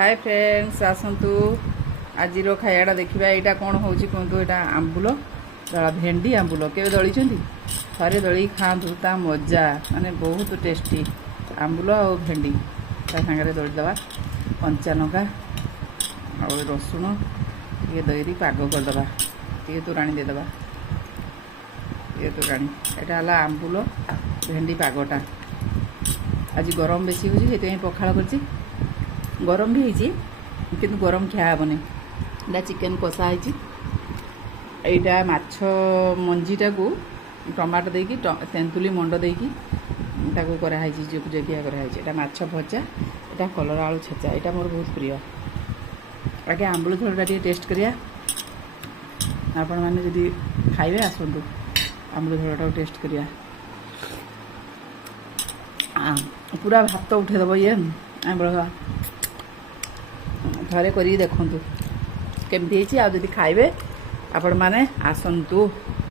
Hi friends आसतु आज खायाटा देखा यहाँ कौन हो कहतु यहाँ आंबुल दला भेंडी आंबुल के दली थे दली खातु ता मजा माने बहुत टेस्टी आंबुल आ भेंडी सागर दलीदे कंचा लंका आ रसुण ये दही पाग करदे टे तोराणी देदे ये तोराणी यहाँ आंबुल भेंडी पागटा आज गरम बेसी हो पखाड़ कर गरम भी होती किंतु गरम खाबनी इटा चिकेन कषा यहाँ माछ मंजीटा को टमाटो देकी तेंतुली मंड देकी कराई जुगजुगिया कराई माछ भजा यहाँ कलरा आलू छेचा यहाँ मोर बहुत प्रिय आगे आंबुल झोलटा टे टेस्ट करिया आपण मैंने जदि खाइबे आसतु आंबुल झोलटा टेस्ट करिया पूरा भात उठेदब ये आंबुल थे कर देखु केमती आदि खाइबे आपण मैंने आसतु।